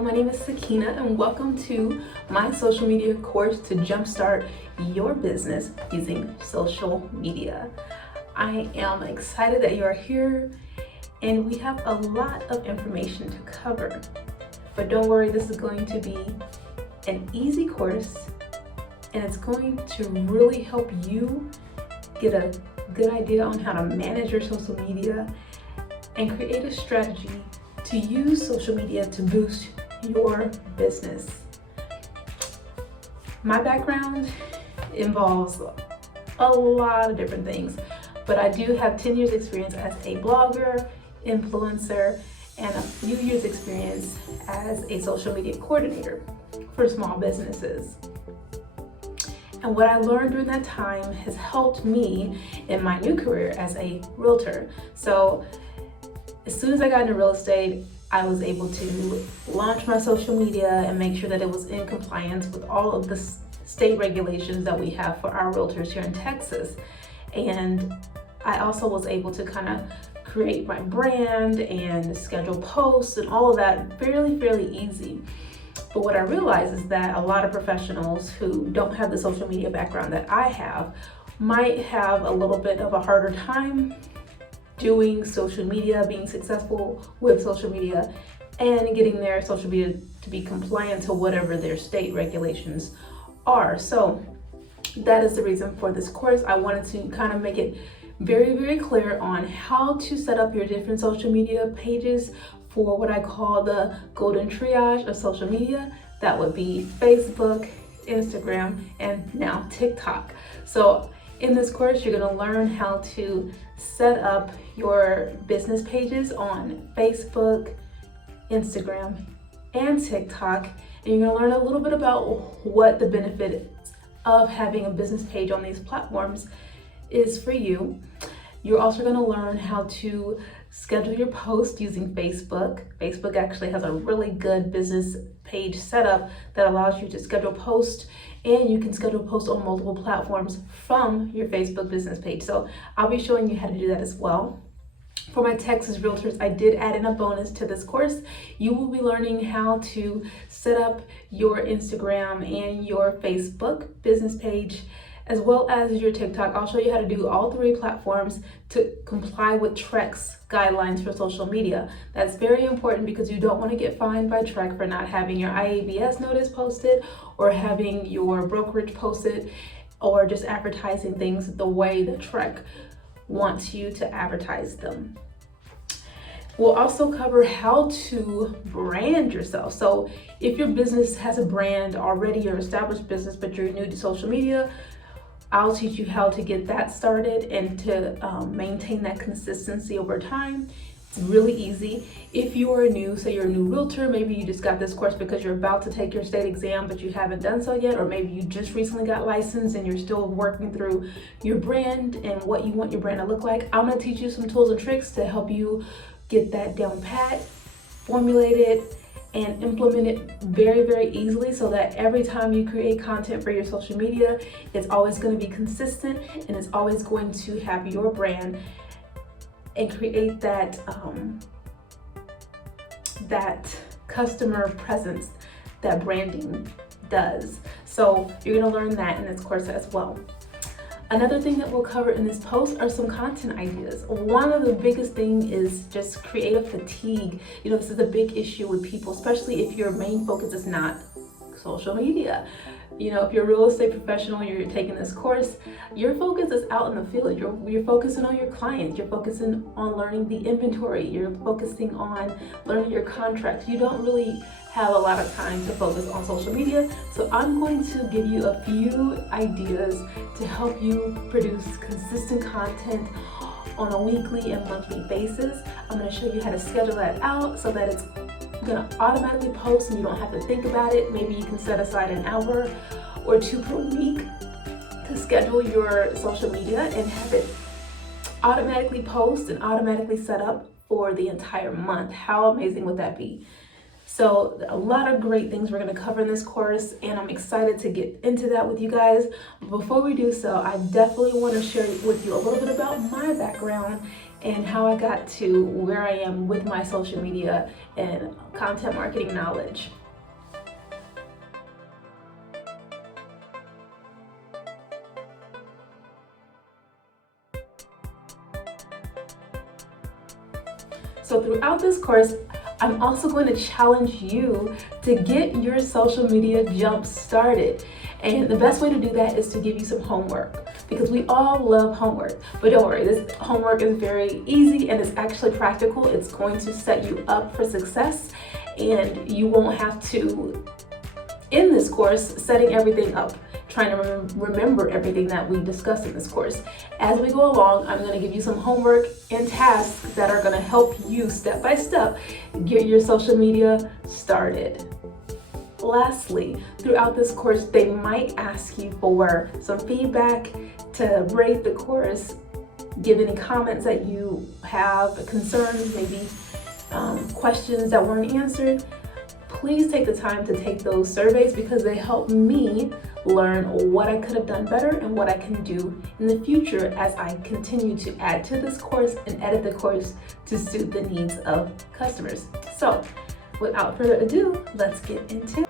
Hello, my name is Sakina and welcome to my social media course to jumpstart your business using social media. I am excited that you are here and we have a lot of information to cover. But don't worry, this is going to be an easy course and it's going to really help you get a good idea on how to manage your social media and create a strategy to use social media to boost your business. My background involves a lot of different things, but I do have 10 years experience as a blogger, influencer, and a few years experience as a social media coordinator for small businesses. And what I learned during that time has helped me in my new career as a realtor. So as soon as I got into real estate, I was able to launch my social media and make sure that it was in compliance with all of the state regulations that we have for our realtors here in Texas. And I also was able to kind of create my brand and schedule posts and all of that fairly easy. But what I realized is that a lot of professionals who don't have the social media background that I have might have a little bit of a harder time doing social media, being successful with social media, and getting their social media to be compliant to whatever their state regulations are. So that is the reason for this course. I wanted to kind of make it very clear on how to set up your different social media pages for what I call the golden triage of social media. That would be Facebook, Instagram, and now TikTok. So in this course, you're going to learn how to set up your business pages on Facebook, Instagram, and TikTok. And you're going to learn a little bit about what the benefit of having a business page on these platforms is for you. You're also going to learn how to schedule your post using Facebook. Facebook actually has a really good business page setup that allows you to schedule posts, and you can schedule posts on multiple platforms from your Facebook business page. So I'll be showing you how to do that as well. For my Texas realtors, I did add in a bonus to this course. You will be learning how to set up your Instagram and your Facebook business page, as well as your TikTok. I'll show you how to do all three platforms to comply with TREC's guidelines for social media. That's very important because you don't want to get fined by TREC for not having your IABS notice posted or having your brokerage posted or just advertising things the way that TREC wants you to advertise them. We'll also cover how to brand yourself. So if your business has a brand already, your established business, but you're new to social media, I'll teach you how to get that started and to maintain that consistency over time. It's really easy. If you are new, say you're a new realtor, maybe you just got this course because you're about to take your state exam, but you haven't done so yet, or maybe you just recently got licensed and you're still working through your brand and what you want your brand to look like. I'm gonna teach you some tools and tricks to help you get that down pat, formulate it, and implement it very easily so that every time you create content for your social media, it's always going to be consistent and it's always going to have your brand and create that that customer presence that branding does. So you're going to learn that in this course as well. Another thing that we'll cover in this post are some content ideas. One of the biggest things is just creative fatigue. You know, this is a big issue with people, especially if your main focus is not social media. You know, if you're a real estate professional, you're taking this course, your focus is out in the field. You're focusing on your clients. You're focusing on learning the inventory. You're focusing on learning your contracts. You don't really have a lot of time to focus on social media. So I'm going to give you a few ideas to help you produce consistent content on a weekly and monthly basis. I'm going to show you how to schedule that out so that it's going to automatically post and you don't have to think about it. Maybe you can set aside an hour or two per week to schedule your social media and have it automatically post and automatically set up for the entire month. How amazing would that be? So a lot of great things we're going to cover in this course, and I'm excited to get into that with you guys. But before we do so, I definitely want to share with you a little bit about my background and how I got to where I am with my social media and content marketing knowledge. So throughout this course, I'm also going to challenge you to get your social media jump started. And the best way to do that is to give you some homework, because we all love homework. But don't worry, this homework is very easy and it's actually practical. It's going to set you up for success, and you won't have to, in this course, setting everything up, trying to remember everything that we discussed in this course. As we go along, I'm going to give you some homework and tasks that are going to help you step by step get your social media started. Lastly, throughout this course, they might ask you for some feedback, to rate the course, give any comments that you have, concerns, maybe questions that weren't answered. Please take the time to take those surveys, because they help me learn what I could have done better and what I can do in the future as I continue to add to this course and edit the course to suit the needs of customers. So without further ado, let's get into it.